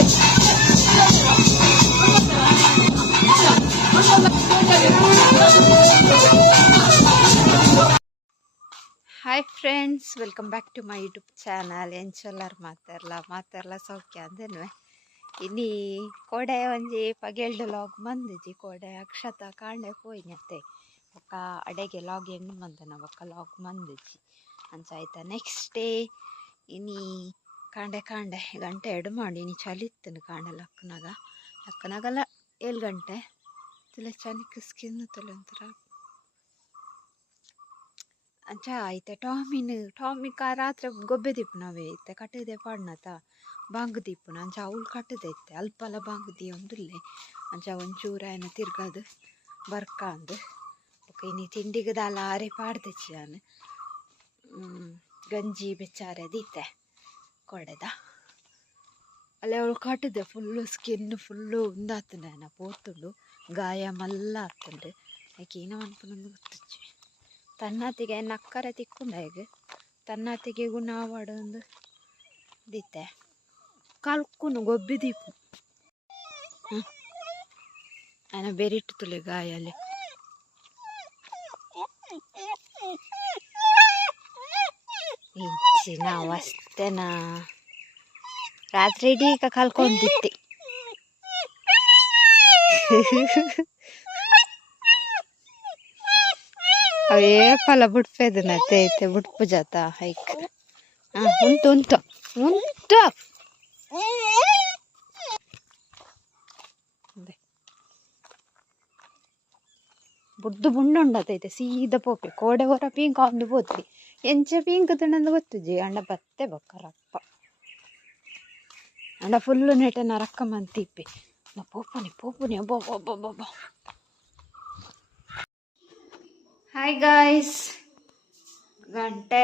Hi friends, welcome back to my YouTube channel. ಎಂಚೊಲ್ಲರು ಮಾತಾರಲ್ಲ ಸೌಖ್ಯ ಅಂದೇನು ಇನ್ನಿ ಕೋಡೆ ಒಂಜಿ ಪಗೆಲ್ಡು ಲಾಗ್ ಮಂದಿಜಿ ಕೋಡೆ ಅಕ್ಷತ ಕಾಂಡೆ ಪೋಯಿನತ್ತೆ ಒಕ್ಕ ಅಡೆಗೆ ಲಾಗ್ ಎಂಡ್ ಮಂದನ ಒಕ್ಕ ಲಾಗ್ ಮಂದಿಜಿ ಅಂಚಾಯ್ತಾ. ನೆಕ್ಸ್ಟ್ ಡೇ ಇನ್ನಿ ಕಾಂಡೆ ಗಂಟೆ ಎಡು ಮಾಡಿ ಇನಿ ಚಲಿತ್ತನು ಕಾಂಡೆ ಲಕ್ಕನಾಗಲ್ಲ 7 ಗಂಟೆ ತುಲೆ ಚನಿಕ್ ಸ್ಕಿನ್ ತುಲೆ ಒಂಥರ ಅಂಚ ಆಯ್ತೆ. ಟಾಮಿಕ ರಾತ್ರಿ ಗೊಬ್ಬೆ ದಿಪ್ಪುನವೇ ಇತ್ತೆ ಕಟ್ಟದೆ ಪಾಡ್ನತ ಬಾಂಗ್ ದಿಪ್ಪುನ ಅಂಚ ಅವಳು ಕಟ್ಟದೈತೆ ಅಲ್ಪಲ ಬಾಂಗ್ ದಿ ಒಂದುಲ್ಲೆ ಅಂಚ ಒಂಚೂರ ಏನ ತಿರ್ಗದು ಬರ್ಕಂದು ಒಕ್ಕ ಇನಿ ತಿಂಡಿಗೆ ದಾಲ ಆರೆ ಪಾಡ್ದಚ್ಚಿ ನಾನು ಗಂಜಿ ಬೆಚ್ಚಾರೆ ದೀತೆ ಕೊಡೆದ ಅಲ್ಲೇ ಅವಳು ಕಟ್ಟದೆ ಫುಲ್ಲು ಸ್ಕಿನ್ ಫುಲ್ಲು ಉಂದಾತನ ಪೋತುಂಡು ಗಾಯ ಮಲ್ಲ ಆತುಂಡು ಯಾಕೆ ಏನೋ ಅನ್ಪನೊಂದು ಗೊತ್ತಚ್ಚಿ ತನ್ನತಿಗೆ ನಕ್ಕರೆ ತಿಕ್ಕೊಂಡ ಈಗ ತನ್ನತಿಗೆ ಗುಣವಾಡೊಂದು ದಿತ್ತೆ ಕಲ್ಕುನು ಗೊಬ್ಬಿ ದೀಪು ಅನ ಬೆರಿಟ್ಟು ತುಲೆ ಗಾಯಲ್ಲಿ ಇಂಚಿ ನಾವು ಅಷ್ಟೇನಾ ರಾತ್ರಿ ಇಡೀ ಈಗ ಕಲ್ಕೊಂಡಿದ್ದೆ. ಅವೇ ಫಲ ಬಿಡ್ಪೇದನ ತೇತೆ ಬಿಡ್ಪು ಜಾತ ಹೈಕ್ ಉಂಟು ಬುಡ್ದು ಬುಂಡುಂಡತೈತೆ ಸೀದ ಪೋಪೆ ಕೋಡೆ ಹೊರ ಪೀಂಕ ಅಂದು ಪೋತ್ರಿ ಎಂಚ ಪೀಂಕ ತಿನ್ನಂದು ಗೊತ್ತುಜಿ ಅಂಡ ಬತ್ತೆ ಬಕ್ಕರಪ್ಪ ಅಂಡ ಫುಲ್ಲು ನೆಟನ ರಕ್ಕ ಮಂತಿಪ್ಪೆ ಪೋಪುನಿ ಅಬ್ಬಬ್ಬಬ್ಬಬ್ಬ. ಹಾಯ್ ಗಾಯ್ಸ್, ಗಂಟೆ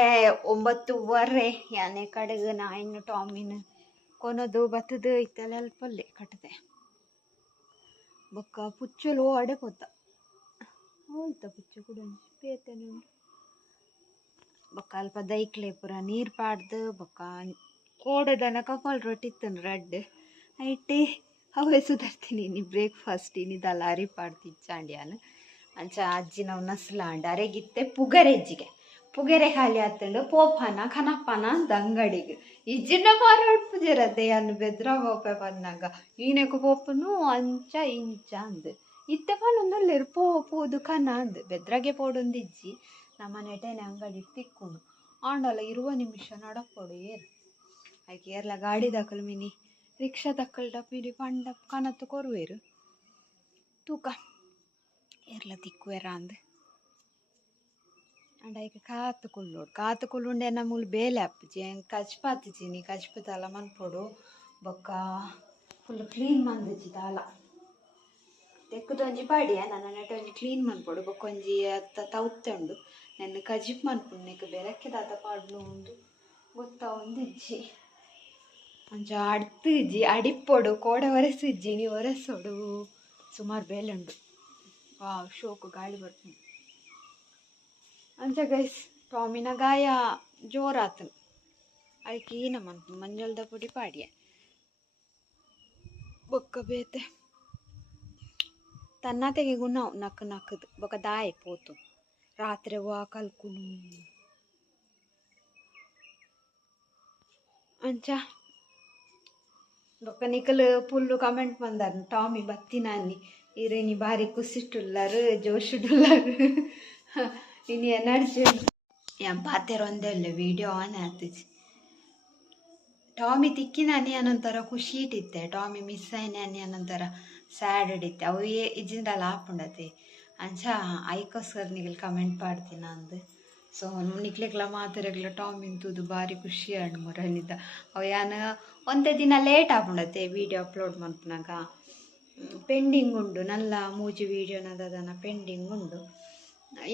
9:15 ಯಾನೆ ಕಡೆಗೆ ನಾಯಿನ ಟಾಮಿನ ಕೊನದು ಬತ್ತದು ಇತ್ತಲ್ಲ ಅಲ್ಪಲ್ಲೇ ಕಟ್ಟದೆ ಬೊಕ್ಕ ಪುಚ್ಚಲು ಅಡೆ ಪೋತ ಹೋಯ್ತ ಪುಚ್ಚು ಕೂಡ ಪೇತೇನೆ ಬೊಕ್ಕ ಅಲ್ಪ ದೈಕ್ಲೆ ಪುರ ನೀರು ಪಾಡ್ದು ಬೊಕ್ಕ ಕೋಡದನ ಕಪಾಲ್ ರೊಟ್ಟಿತ್ತನು ರಡ್ಡ್ ಐಟೆ ಅವೇ ಸುಧಾರ್ತೀನಿ ನೀ ಬ್ರೇಕ್ಫಾಸ್ಟ್ ಇನಿ ದಲಾರಿ ಪಾಡ್ತಿಚ್ಚಾಂಡ್ಯಾನು ಅಂಚ ಅಜ್ಜಿ ನಾವು ನಸ್ಲಾಂಡ ಅರೆಗಿತ್ತೆ ಪುಗೆರೆ ಖಾಲಿ ಆತಂಡು ಪೋಪನ ಖನಪ್ಪನ ಅಂಗಡಿಗೆ ಇಜ್ಜಿನ ಪಾರಾಡ್ಪುಜಿರತ್ತೆ ಅನ್ನು ಬೆದ್ರ ಪೋಪೆ ಬಂದಾಗ ಈನೆಕು ಪೋಪನು ಅಂಚ ಇಂಚ ಅಂದ್ ಇತ್ತೆ ಪಾಲೊಂದಲ್ಲೇರು ಪೋದು ಕನ ಅಂದ್ ಬೆದ್ರಗೆ ಪೋಡೊಂದು ಇಜ್ಜಿ ನಮ್ಮ ನೆಟೆನೆ ಅಂಗಡಿ ತಿಕ್ಕುನು ಆಂಡಲ 20 ನಿಮಿಷ ನಡಪೋಡು ಏರು ಆಯ್ಕೆ ಏರ್ಲ ಗಾಡಿ ದಕ್ಕಲು ಮಿನಿ ರಿಕ್ಷಾ ದಕ್ಕಲ್ಡ ಪಿಡಿ ಪಂಡ ಕನತ್ತು ಕೊರುವೇರು ತೂಕ ಏರ್ಲ ತಿಕ್ಕುವೆರ ಅಂದ್ ಅಂಡ ಈಗ ಕಾತು ಕುಲ್ಲುಂಡೆ ನಮ್ಮೂಲು ಬೇಲೆ ಅಪ್ಪುಜಿ ಕಚ್ಪಾತಿಜಿನಿ ಕಚ್ಪತಲ್ಲ ಮನ್ಪೊಡು ಬೊಕ್ಕ ಫುಲ್ ಕ್ಲೀನ್ ಮಂದಿಜಿ ದಾಲ ತೆಕ್ಕುದೊಂಜಿ ಪಾಡಿಯ ನನ್ನ ನೆಟ ಒಂಜಿ ಕ್ಲೀನ್ ಮನ್ಪೊಡು ಬೊಕ್ಕ ಒಂಜಿ ತೌತ್ತೆ ಉಂಡು ನನ್ನ ಕಜಿಪ್ ಮನ್ಪುಂಡು ನೆಕ್ ಬೆರಕ್ಕೆ ದಾದ ಪಾಡ್ನು ಉಂಡು ಗೊತ್ತಾ ಒಂದಿಜ್ಜಿ ಅಂಚ ಅಡ್ತು ಇಜ್ಜಿ ಅಡಿಪ್ಪೊಡು ಕೋಡೆ ಒರೆಸಿಜ್ಜಿ ನೀ ಒರೆಸೋಡು ಸುಮಾರು ಬೇಲೆ ಉಂಡು ಶೋಕು ಗಾಳಿ ಬರ್ತೀನಿ ಅಂಚ ಗೈಸ್ ಟಾಮಿನ ಗಾಯ ಜೋರಾತನು ಅದಕ್ಕೆ ಈನ ಮನ್ಪು ಮಂಜಲ್ದ ಪುಡಿ ಪಾಡ್ಯ ಬೊಕ್ಕ ಬೇತೆ ತನ್ನತೆಗೆ ಗುಣ ನಕ್ಕದು ಬೊಕ್ಕ ದಾಯ ಪೋತು ರಾತ್ರಿ ವಾ ಕಲ್ಕುನು ಅಂಚ ಬೊಕ್ಕ ನಿಕಲು ಪುಲ್ಲು ಕಮೆಂಟ್ ಬಂದಾರ ಟಾಮಿ ಬತ್ತಿನಾನಿ ಇರೇನಿ ಬಾರಿ ಕುಸಿಟ್ಟುಲ್ಲಾರು ಜೋಶುಡುಲ್ಲಾರು ಇನಿ ಎನರ್ಜಿ ಯಾನ್ ಪಾತೆರ ಒಂದೇ ಇಲ್ಲ ವಿಡಿಯೋ ಆನ್ ಆತಿಜಿ ಟಾಮಿ ತಿಕ್ಕಿನ ಅನಿ ಅನ್ನೊಂಥರ ಖುಷಿ ಇಟ್ಟಿತ್ತೆ ಟಾಮಿ ಮಿಸ್ ಆಯ್ನೆ ಅನಿ ಅನ್ನೊಂಥರ ಸ್ಯಾಡ್ ಇಡಿತ್ತೆ ಅವು ಇಜಿಂದಲ್ಲ ಹಾಪುಂಡತೆ ಅಂಚ ಐಕೋಸ್ಕರ ನಿಗಲ್ ಕಮೆಂಟ್ ಪಾಡ್ತೀನ ಅಂದು ಸೊ ನಿಕ್ಲೆಗ್ಲ ಮಾತೆರೆಗ್ಲ ಟಾಮಿ ಇಂತುದು ಭಾರಿ ಖುಷಿ ಆಂಡು ಮುರನಿದ್ದ ಅವು ಯಾನು ಒಂದೇ ದಿನ ಲೇಟ್ ಆಪುಂಡತೆ ವಿಡಿಯೋ ಅಪ್ಲೋಡ್ ಮನ್ಪುನಾಗ ಪೆಂಡಿಂಗ್ ಉಂಡು ನಲ್ಲ ಮೂಜಿ ವಿಡಿಯೋನದನ ಪೆಂಡಿಂಗ್ ಉಂಡು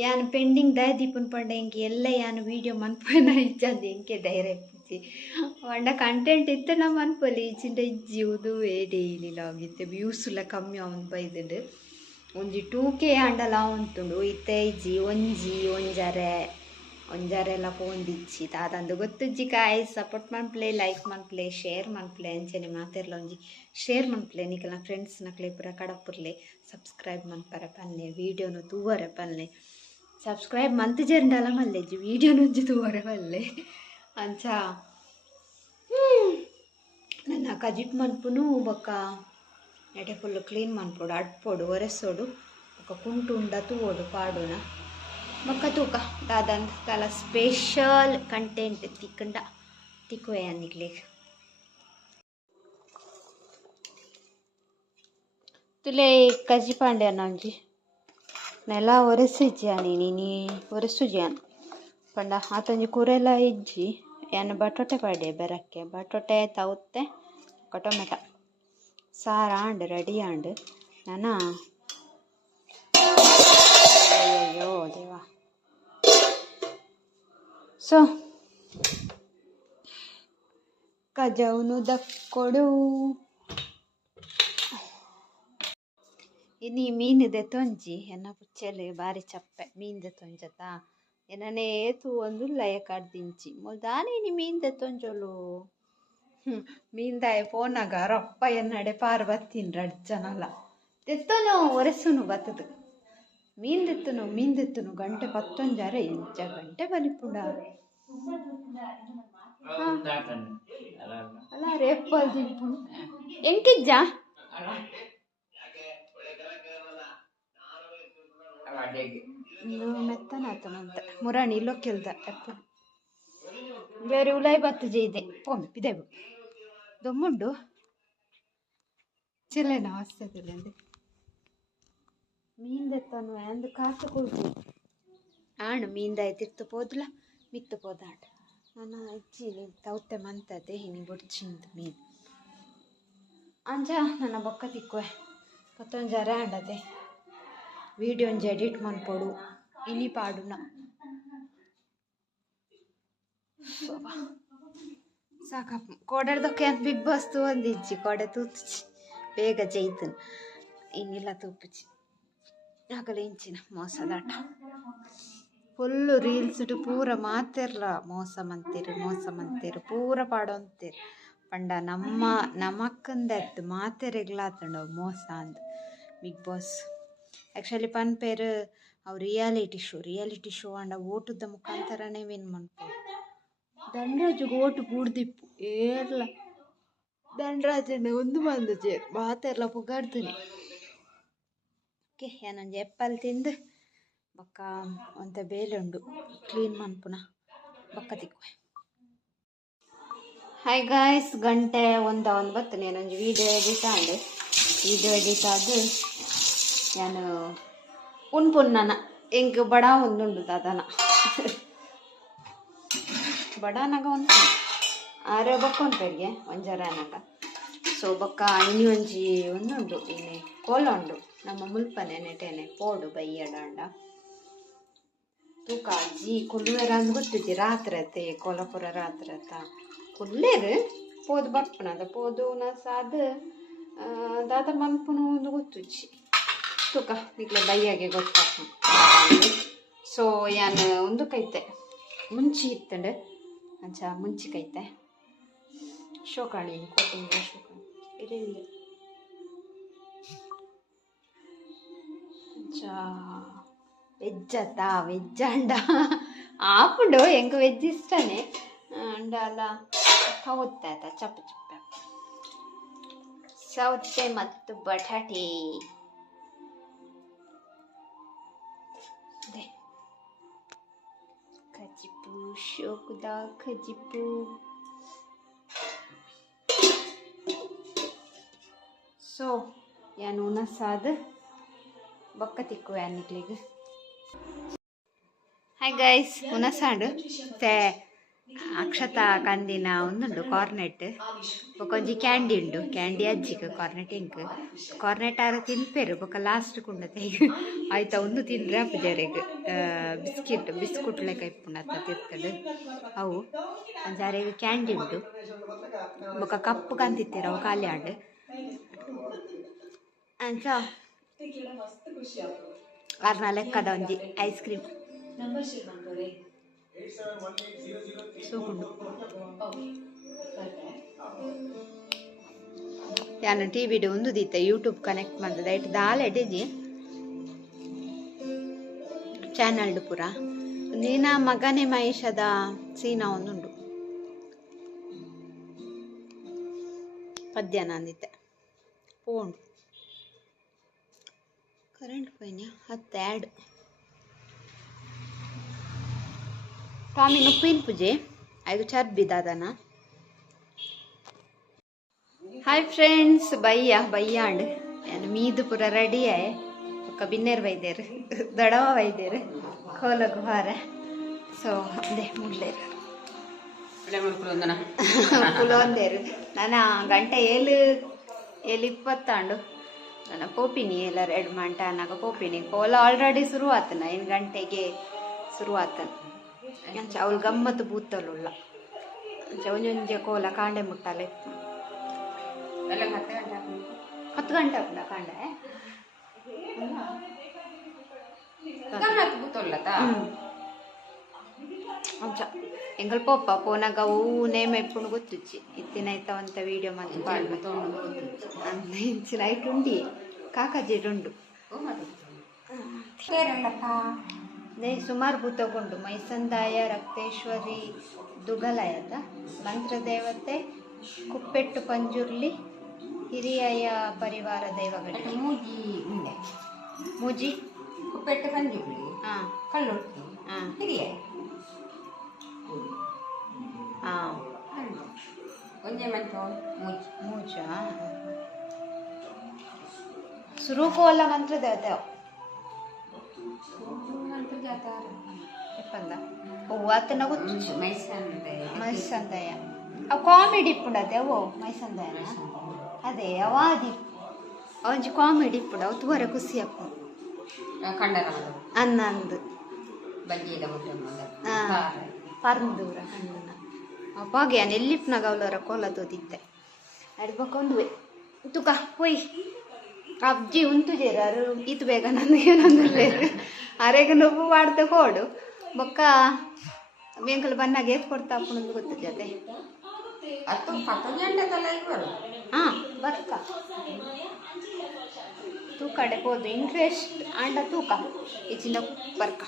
ಯಾನು ಪೆಂಡಿಂಗ್ ದಯ ದೀಪನ್ ಪಂಡ ಎಂಕಿ ಎಲ್ಲ ಯಾನು ವೀಡಿಯೋ ಮನ್ಪೋನ ಇಜ್ಜಂದು ಎಂಕೆ ಧೈರ್ಯ ಇಪ್ಪುಜಿ ಪಂಡ ಕಂಟೆಂಟ್ ಇತ್ತನ ಮನ್ಪೊಲಿ ಇಚ್ಚಿಂಡ ಇಜ್ಜಿವುದು ಡೈಲಿ ಲಾಗ್ ಇತ್ತೆ ವ್ಯೂಸ್ಲ ಕಮ್ಮಿ ಅವನು ಬೈದುಂಡು ಒಂಜಿ 2K ಆಂಡಲ ಉಂತುಂಡು ಇತ್ತೆ ಇಜ್ಜಿ ಒಂಜಿ ಒಂಜರೆ ಒಂಜಾರೆಲ್ಲ ಪೋಂದಿಚ್ಚಿ ದಾದಂದು ಗೊತ್ತಿಜ್ಜಿ ಕಾಯ್ ಸಪೋರ್ಟ್ ಮನ್ಪ್ಲೆ ಲೈಕ್ ಮನ್ಪ್ಲೆ ಶೇರ್ ಮನ್ಪ್ಲೆ ಅಂಚನೆ ಮಾತೆರ್ಲ ಒಂಜಿ ಶೇರ್ ಮನ್ಪ್ಲೆ ನಿಕಲ್ನ ಫ್ರೆಂಡ್ಸ್ ನಕ್ಲೆ ಪೂರ ಕಡಪುರ್ಲೆ ಸಬ್ಸ್ಕ್ರೈಬ್ ಮನ್ಪರೆ ಪನ್ನೆ ವೀಡಿಯೋನು ತೂವರೆ ಪನ್ನೆ ಸಬ್ಸ್ಕ್ರೈಬ್ ಮಂತ್ ಜೆಂಡಲ ಮಲ್ಲೆಜ್ಜಿ ವೀಡಿಯೋನು ಒಂಜಿ ತೂವರೆ ಪಲ್ಲೆ ಅಂಚ ನನ್ನ ಕಜಿಪ್ ಮನ್ಪುನು ಬೊಕ್ಕ ನೆಟೆ ಫುಲ್ ಕ್ಲೀನ್ ಮನ್ಪೋಡು ಅಡ್ಪೋಡು ಒರೆಸೋಡು ಬೊಕ್ಕ ಕುಂಟು ಉಂಡ ತೂವೋಡು ಪಾಡುನ ಬೊಕ್ಕ ತೂಕ ದಾದಂತ ತಲ ಸ್ಪೆಷಲ್ ಕಂಟೆಂಟ್ ತಿಕ್ಕಂಡ ತಿಕ್ಕುವೆ ಅನ್ನಿಕ್ಲಿಗೆ ತುಲೆ ಕಜಿ ಪಾಂಡೆ ಅನ್ನೊಂಜಿ ನೆಲ ಒರೆಸಿಜ್ಜಿ ಅನಿ ನೀನಿ ಒರೆಸುಜಿ ಅನ್ ಪಂಡ ಆತೊಂಜಿ ಕೂರೆಲ್ಲ ಇಜ್ಜಿ ಏನು ಬಟೋಟೆ ಪಾಡೆ ಬೆರಕ್ಕೆ ಬಟೋಟೆ ತೌತ್ತೆ ಟೊಮೆಟೊ ಸಾರು ಆಂಡ್ ರೆಡಿ ಆಂಡ್ ನಾನು ಅಯ್ಯೋ ದೇವಾ ಸೊ ಕಜೌನು ದಕ್ಕೊಡು ಇನ್ನು ಮೀನು ದೆತ್ತೊಂಜಿ ಎನ್ನ ಪುಚ್ಚೆಲು ಬಾರಿ ಚಪ್ಪೆ ಮೀನು ದೆತ್ತೊಂಜತ ಏನನೇ ತೂ ಒಂದು ಲಯ ಕಡ್ದಿಂಚಿ ಮೊದಾನೇನಿ ಮೀನು ದೆತ್ತೊಂಜೋಲು ಮೀನ್ದಾಯ ಫೋನಾಗ ರೊಪ್ಪ ಎನ್ನಡೆ ಪಾರು ಬತ್ತೀನಿ ರಡ್ಜನಲ್ಲ ತೆತ್ತನು ಒರೆಸುನು ಬತ್ತದು ಮೀನ್ ದೆತ್ತನು ಗಂಟೆ 11 ಇಂಚ ಗಂಟೆ ಬರಿಪುಂಡ ಅಲ್ಲ ರೇಪಲ್ ದಿಂಪುಂಡು ಎಂಕಿಜ್ಜ ಮೆತ್ತನಾತನಂತ ಮುರಾಣಿ ಇಲ್ಲೋ ಕೆಲ್ದ ಎಪ್ಪ ಬೇರೆ ಉಲಾಯಿ ಬತ್ತು ಜೈದೆ ಪೋಮಿ ಪಿದೆಬು ದೊಮ್ಮುಂಡು ಚಿಲ್ಲೆನ ಅವಸ್ಥೆದಿಲ್ಲಂದು ಮೀನ್ ದೆತ್ತನು ಅಂದು ಕಾಸು ಕೊಡ್ತು ಆಣು ಮೀನ್ದಾಯ ತಿರ್ತು ಪೋದ್ಲ ಮಿತ್ತು ಪೋದಾಟ ನಾನು ಇಜ್ಜಿ ತೌತೆ ಮಂತದೆ ಹಿನಿ ಬೊಡ್ಚಿಂದು ಮೀನು ಅಂಜ ನನ್ನ ಬೊಕ್ಕ ತಿಕ್ಕುವೆ ಪತ್ತೊಂಜಾರ ಆಂಡದೆ ವಿಡಿಯೋ ಒಂಜಿ ಎಡಿಟ್ ಮನ್ಪೊಡು ಇನಿ ಪಾಡುನ ಸಾಕಪ್ಪ ಕೋಡರ್ದೊಕ್ಕೆ ಅಂತ ಬಿಗ್ ಬಾಸ್ ತೂಂದಿಜ್ಜಿ ಕೋಡೆ ತೂತುಚಿ ಬೇಗ ಜೈತನು ಇನ್ನಿಲ್ಲ ತೂಪುಚಿ ಆಗಲೇ ಇಂಚಿನ ಮೋಸದಾಟ ಫುಲ್ಲು ರೀಲ್ಸ್ಡು ಪೂರ ಮಾತೆರ್ಲ ಮೋಸ ಮಂತೇರು ಪೂರ ಪಾಡೊಂತೇರು ಪಂಡ ನಮಕ್ಕಂದೆತ್ತು ಮಾತೆರೆಗ್ಲಾತಂಡ ಮೋಸ ಅಂದ್ ಬಿಗ್ ಬಾಸ್ ಆ್ಯಕ್ಚುಲಿ ಪನ್ಪೇರು ಅವು ರಿಯಾಲಿಟಿ ಶೋ ಅಂಡ ಓಟುದ ಮುಖಾಂತರನೇ ವಿನ್ ಮನ್ಪೋಡು ಧನರಾಜ್ಗೆ ಓಟು ಬೂಡ್ದಿಪ್ಪು ಏರ್ಲ ಧನರಾಜನ ಒಂದು ಮಂದು ಚೇರು ಮಾತೆರ್ಲ ಪುಗಾಡ್ತೀನಿ ಓಕೆ ಏನೊಂದು ಎಪ್ಪಲ್ ತಿಂದು ಬೊಕ್ಕ ಒಂತ ಬೇಲೆ ಉಂಡು ಕ್ಲೀನ್ ಮನ್ಪುನ ಬೊಕ್ಕ ತಿಕ್ಕುವೆ ಹಾಯ್ ಗಾಯ್ಸ್ ಗಂಟೆ ಒಂದು ಬರ್ತೇನೆ ಏನೊಂದು ವಿಡಿಯೋ ಎಡಿಟ್ ಆದು ನಾನು ಉನ್ಪುನ್ನನ ಎಂಕ್ ಬಡ ಒಂದುಂಡು ದಾದನ ಬಡಾನಾಗ ಒಂದು ಆರೆ ಬೊಕ್ಕ ಉಂಟರಿಗೆ ಒಂಜರನಾಗ ಸೊ ಬೊಕ್ಕ ಇನಿ ಒಂಜಿ ಒಂದುಂಡು ಇನಿ ಕೋಲ ಉಂಡು ನಮ್ಮ ಮುಲ್ಪನೆ ನೆಟೆನೆ ಪೋಡು ಬೈಯಡಾಂಡ ತೂಕ ಅಜ್ಜಿ ಕುಲ್ಲುವೆರ ಅಂದ್ ಗೊತ್ತಿಜ್ಜಿ ರಾತ್ರಿ ಅತ್ತೆ ಕೋಲಪುರ ರಾತ್ರಿ ಅತ್ತ ಕುಲ್ಲೇರು ಪೋದು ಬರ್ಪುನದ ಪೋದು ಸಾದ ದಾದ ಮನ್ಪುನು ಒಂದು ಗೊತ್ತುಜ್ಜಿ ತೂಕ ನಿಕ್ಲೆ ಬೈಯಾಗೆ ಗೊತ್ತಾಪ ಸೊ ಯಾನು ಒಂದು ಕೈತೆ ಮುಂಚಿ ಇತ್ತಂಡು ಅಂಚ ಮುಂಚಿ ಕೈತೆ ಶೋಕಾಣಿ ಕೊಟ್ಟಿಂಗ ಶೋಕಾಣಿ ಇರಲಿಲ್ಲ ಅಂಚ ವೆಜ್ ಅಂಡ ಆಪುಂಡು ಎಂಕ್ ವೆಜ್ ಇಷ್ಟನೇ ಅಂಡ ಅಲ್ಲ ಹೌದಾಯ್ತ ಚಪ್ಪ ಸೌತೆ ಮತ್ತು ಬಟಾಟೆ ಖಜಿಪು ಶೋಕುದ ಖಜಿಪು ಸೊ ಯಾನು ಉನಸಾದ ಬೊಕ್ಕ ತಿಕ್ಕುವೆ ಅನ್ನಿಕ್ಲಿಗೆ ಹಾಯ್ ಗೈಸ್ ಉನಸಾಂಡು ಮತ್ತೆ ಅಕ್ಷತಾ ಕಂದಿನ ಒಂದುಂಡು ಕಾರ್ನೆಟ್ ಬೊಕೊಂಜಿ ಕ್ಯಾಂಡಿ ಉಂಡು ಕ್ಯಾಂಡಿ ಅಜ್ಜಿಗೆ ಕಾರ್ನೆಟ್ ಇಂಕ್ ಕಾರ್ನೆಟ್ ಆರು ತಿನ್ಪೇರು ಬೊಕ್ಕ ಲಾಸ್ಟ್ ಕುಂಡ ತೆಗ್ ಆಯ್ತಾ ಒಂದು ತಿಂದ್ರೆ ಅಪ್ಪಜಾರೆಗ್ ಬಿಸ್ಕುಟ್ ಲೆಕ್ಕ ಇಪ್ಪುಂಡು ತಿರ್ತಡು ಅವು ಅಂಜಾರೆಗ್ ಕ್ಯಾಂಡಿ ಉಂಡು ಬೊಕ್ಕ ಕಪ್ಪು ಕಂತಿತ್ತೀರ ಅವು ಖಾಲಿ ಆಂಡು ಅಂಚ ಆರ್ನ ಲೆಕ್ಕದ ಒಂಜಿ ಐಸ್ ಕ್ರೀಮ್ ಸೂಗುಂಡು ಯಾನ ಟಿವಿಡ್ ಒಂದು ದೀತೆ ಯೂಟ್ಯೂಬ್ ಕನೆಕ್ಟ್ ಮಾಡ್ತದೆ ಐಟ್ ದಾಲೆ ಡೆಜಿ ಚಾನಲ್ಡ್ ಪೂರ ನೀನ ಮಗನೇ ಮಹೇಶದ ಸೀನಾ ಒಂದುಂಡು ಪದ್ಯನ ಅಂದಿತ್ತೆ ಪೋಂಡು ಕರೆಂಟ್ ಪೋಯ್ನ ಹತ್ತು ಆ್ಯಡ್ ಟಾಮಿ ನುಪ್ಪಿನ ಪೂಜೆ ಐದು ಚರ್ಬಿದಾದನ ಹಾಯ್ ಫ್ರೆಂಡ್ಸ್ ಬಯ್ಯ ಅಂಡ್ ಏನು ಮೀದು ಪೂರ ರೆಡಿ ಆಯ್ ಒಕ್ಕ ಬಿನ್ನೇರು ಬೈದೇರು ದಡವ ಬೈದೇರು ಕೋಲಗು ಹಾರ ಸೊ ಅದೇ ಮುಡ್ಲೇರು ಕುಲೊಂದೇರು ನಾನು ಗಂಟೆ ಏಳು ಇಪ್ಪತ್ತಾಂಡು ನಾನು ಪೋಪಿನಿ ಎಲ್ಲ ರೆಡ್ ಮಂಟ ಅನ್ನಕ ಪೋಪಿನಿ ಕೋಲ ಆಲ್ರೆಡಿ ಶುರು ಆತನ 9 ಗಂಟೆಗೆ ಶುರು ಆತನ ಅವಳು ಗಮ್ಮತ್ತು ಬೂತಲ್ಲ ಒಂಜೊಂಜೆ ಕೋಲ ಕಾಂಡೆ ಮುಟ್ಟಲೆ 10 ಗಂಟೆ ಆಪುಂಡ ಕಾಂಡೆ ಎಂಗಲ್ ಪೋಪ ಪೋನಾಗ ಹೂ ನೇಮ ಇಪ್ಪುಂಡು ಗೊತ್ತುಚ್ಚಿ ಇತ್ತಿನೈತವಂತ ವಿಡಿಯೋ ಮಂತ್ ಅಂದ ಇಂಚಿನ ಐಟ್ ಉಂಡಿ ಕಾಕಜಿಡುಂಡು ನೇ ಸುಮಾರು ಭೂತಗೊಂಡು ಮೈಸಂದಾಯ ರಕ್ತೇಶ್ವರಿ ದುಗಲಯದ ಮಂತ್ರದೇವತೆ ಕುಪ್ಪೆಟ್ಟು ಪಂಜುರ್ಲಿ ಹಿರಿಯ ಪರಿವಾರ ದೈವಗಳು ಮೂಜಿ ಕುಪ್ಪೆಟ್ಟು ಪಂಜುರ್ಲಿ ಕಲ್ಲೊಟ್ಟಿ ಹಿರಿಯ ಮೂಜ ಸುರುಕೋಲ ಮಂತ್ರ ದೇವತೆ ಆತನ ಗೊತ್ತು ಮೈಸಂದಯ ಅವು ಕಾಮಿಡಿ ಇಪ್ಪುಂಡದೆ ಅವು ಮೈಸಂದಯ ಅದೇ ಅವಾದಿ ಅವಂಜಿ ಕಾಮಿಡಿ ಇಪ್ಪುಂಡ ಅವು ತೂವರೆ ಖುಷಿ ಅಪ್ಪು ಅನ್ನಂದು ಪರ್ದೂರ ಕಣ್ಣನ ಅಪ್ಪಾಗೆ ನಾನು ಎಲ್ಲಿಪ್ನಾಗ ಅವಳವರ ಕೋಲ ತೋದಿತ್ತೆ ಅಡ್ಬಕೊಂಡುವೆ ತುಕ ಪೊಯ್ ಅಜ್ಜಿ ಉಂಟು ಜೇರಾರು ಇದು ಬೇಗ ನನಗೆ ನಂದು ಅರೆಗ ನೋವು ಮಾಡ್ದೆ ಹೋಡು ಬೊಕ್ಕ ಬೆಂಕಲು ಬನ್ನಾಗ ಏತ್ ಕೊಡ್ತಾ ಅಪ್ಪನೊಂದು ಗೊತ್ತು ಜೊತೆ ಹಾಂ ಬರ್ಕ ತೂಕಡೆ ಹೋದು ಇಂಟ್ರೆಸ್ಟ್ ಆಂಡ ತೂಕ ಇಚಿನ ಬರ್ಕ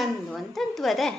ಅಂದು ಅಂತಂತು ಅದೇ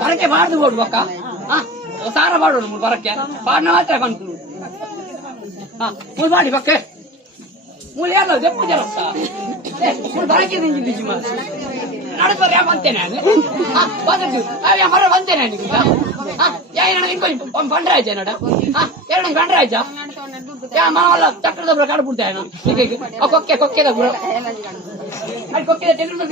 ಬರಕ್ಕೆ ಬಾರ್ದು ಕೊಡ್ಬೇಕ ಸಾರ ಮಾಡೋದು ಬರಕ್ಕೆ ಬಾಡ್ನ ಮಾತ್ರ ಕನ್ಕುಲು ಮಾಡಿ ಬಕ್ಕೆ ಮೂಲೆ ಯಾರು ಜಪ್ಪು ಜರಪ್ಪ ಬರಕ್ಕೆ ನಡಸ್ಬಾರ ಯಾ ಬಂತೇನೆ ನಾನು ಮರ ಬಂತೇನೆ ನನಗೆ ಬಂಡ್ರಾಜ ನಡ ಎರಡು ಬಂಡ್ರಾಜ ಯಾ ಮನವಲ್ಲ ಚಕ್ರದ ಬರ ಕಾಡು ಬಿಡ್ತಾನೆ ಕೊಕ್ಕೆ ಕೊಕ್ಕೆದ ಬರ ಕೊಕ್ಕೆದ ತೆಗೆದು